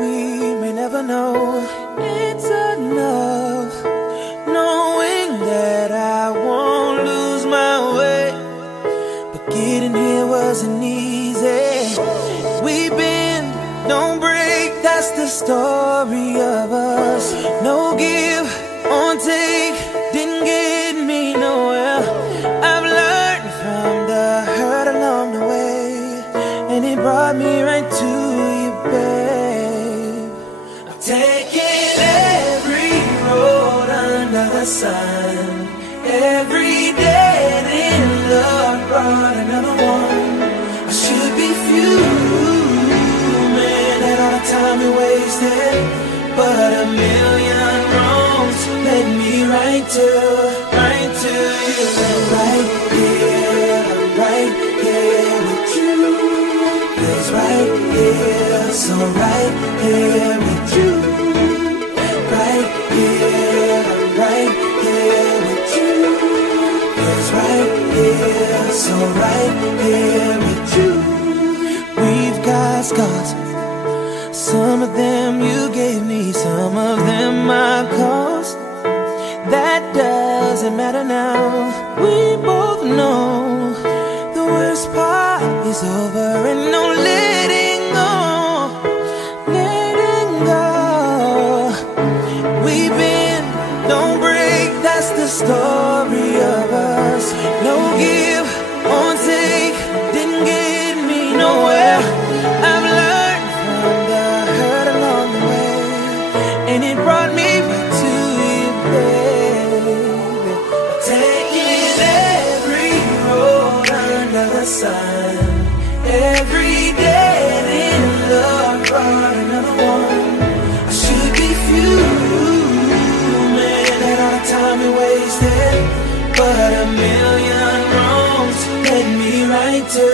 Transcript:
we may never know. It's enough knowing that I won't lose my way. But getting here wasn't easy. We bend, don't break, that's the story of us. No give on take, didn't get me nowhere. I've learned from the hurt along the way, and it brought me right to you, babe. I've taken every road under the sun. Every dead end love brought another one. I should be fuming at all the time we wasted, but a million wrongs led me right to you. Right here, right here with you. Feels right here, so right here with you. Right here with you. Feels right here, so right here with you. We've got scars. Some of them you gave me, some of them I caused. That doesn't matter now. We both know the worst part is over, and no letting go, letting go. We bend, don't break, that's the story of us. No give or take, didn't get me nowhere. I've learned from the hurt along the way, and it brought me back to you, babe. Sun. Every dead end love brought another one. I should be fuming at all the time we wasted, but a million wrongs led me right to